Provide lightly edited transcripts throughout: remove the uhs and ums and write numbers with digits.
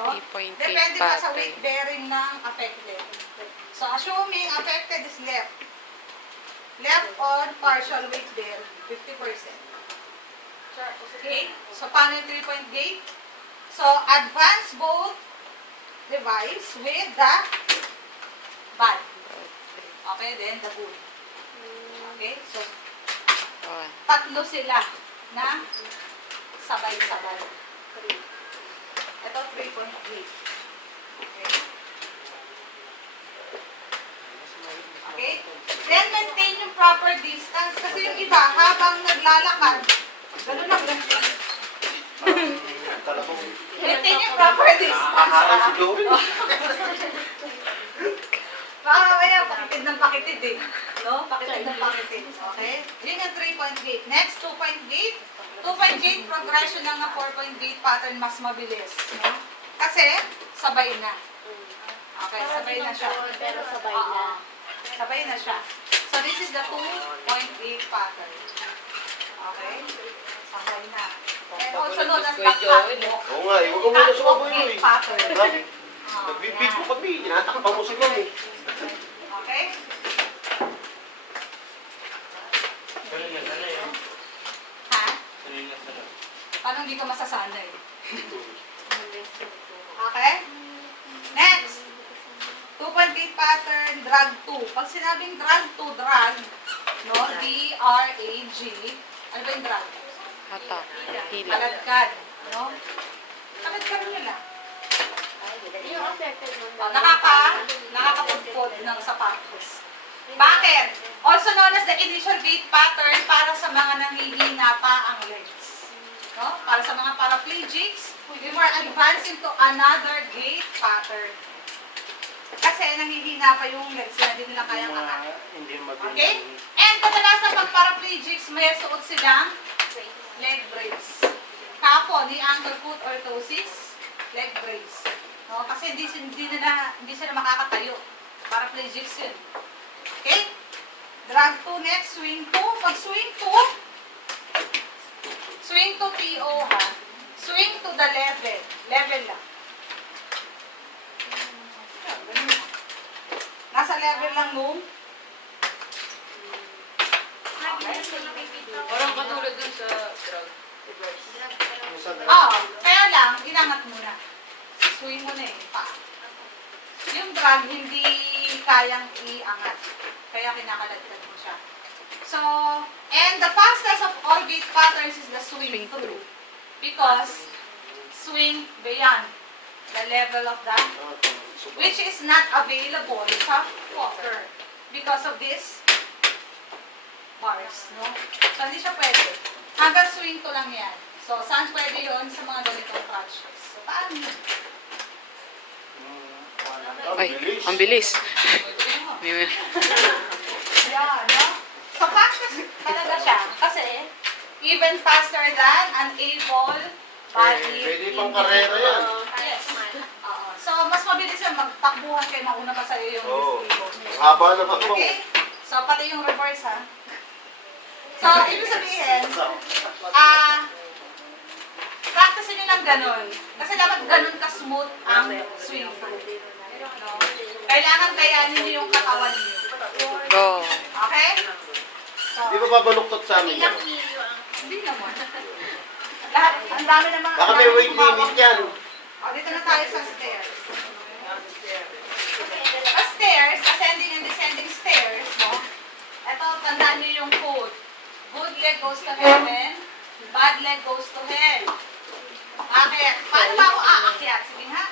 no? 3.8 Depende pa sa pattern. weight bearing ng affected. So, assuming affected is left. Left on partial weight bearing, 50%. Okay? So, paano yung 3-point gate? So, advance both device with the bad. Okay, then the good. Okay? So, tatlo sila na sabay-sabay. Ito, 3-point gate. Okay? Okay? Then, maintain yung proper distance. Kasi yung iba, habang naglalakad, ganun lang ganun. Maintain yung proper distance. Baka mamaya, pakitid ng pakitid eh. No? Pakitid ng pakitid. Okay? Yun yung 3-point gate. Next, 2-point gate. 2-point gate, progression ng 4-point gate pattern mas mabilis. No? Kasi, sabay na. Okay, sabay na siya. Pero sabay na. Sabay na siya. So, this is the 2-point gate pattern. Okay? Sabay na. And also known as the catwalk. Oo nga, huwag ka muna Catwalk sumaboy gate eh. pattern. Nagbibig ko kami, tinatakpan mo si Mami. Okay? Ha? Paano hindi ka masasanay? Okay? Next. 2-point gate pattern, drag 2. Pag sinabing drag 2, drag, no? D-R-A-G. Ano ba yung drag? Hata. Hila. Kaladkad. No? Kaladkad nila. Yung affected mo Oh, nakakapagpod ng sapatos. Bakit? Also known as the initial gate pattern para sa mga nanghihina pa ang legs. No? Para sa mga paraplegics, we more advanced into another gate pattern. Kasi nanghihina pa yung legs na hindi nila kayang angat. Okay? And kadalasan pag paraplegics, may suot silang leg brace. Kapo, ni ankle foot orthosis, leg brace. No? Kasi hindi sila makakatayo. Paraplegics yun. Okay? Drag 2 next, swing 2. Pag swing 2, swing to TO ha. Swing to the level. Level lang. Nasa level lang nung. Parang katulad dun sa drug. Oo. Kaya lang, inangat muna. Swing mo na eh. Pa. Yung drag, hindi kayang iangat. Kaya kinakaladkad mo siya. So, and the fastest of all gate patterns is the swing through. Because, swing beyond the level of the, which is not available sa walker. Because of this bars, no? So, hindi siya pwede. Hanggang swing to lang yan. So, saan pwede yon sa mga ganitong crutches? So, paano yun? Ay, ang bilis. May- Yan, no? So, fastest talaga siya. Kasi, even faster than an able body. Pwede pang karera yan. Yes. So, mas mabilis yan. Magtakbuhan kayo. Mauna pa sa'yo yung Oo. able. Haba na ako. Okay? So, pati yung reverse, ha? So, ibig sabihin, practice nyo lang ganun. Kasi dapat ganun ka-smooth ang swing through. No? Kailangan kayanin nyo yung katawan nyo. Go. Okay? So, Di ba babaluktot sa amin yan? hindi naman. Lahat, ang dami ng mga... Baka may weight limit yan. O, dito na tayo sa stairs. Sa stairs, ascending and descending stairs, no? Ito, tandaan nyo yung code. Good leg goes to heaven, bad leg goes to hell. Bakit? Paano ba ako aakyat? Sige nga.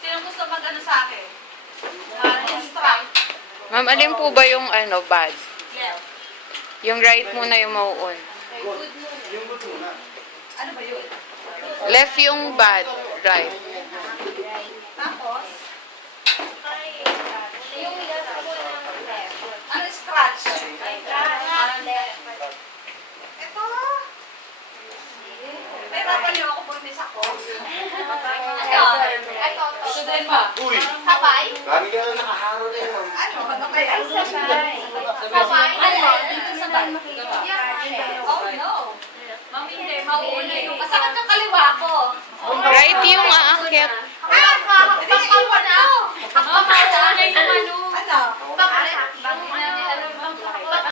Sino gusto mag-ano sa akin? Instruct. Ma'am, alin po ba yung bad? Left. Yung right muna yung mauun. Ano ba yun? Left yung bad, right. Tapos, yung left mo ng left. ano scratch? Parang left. Ito. May papaliw ako buntis ako. Ito. Ito din ba? Uy, Sabay? lagi ka na nakaharo na yun. Ano kaya? Sabay. Sabay. Dito sa bahay. Oh no. Mami, hindi. Mauuna yung... Masakit ang kaliwa ko. Right yung aakyat. Ah! Ah,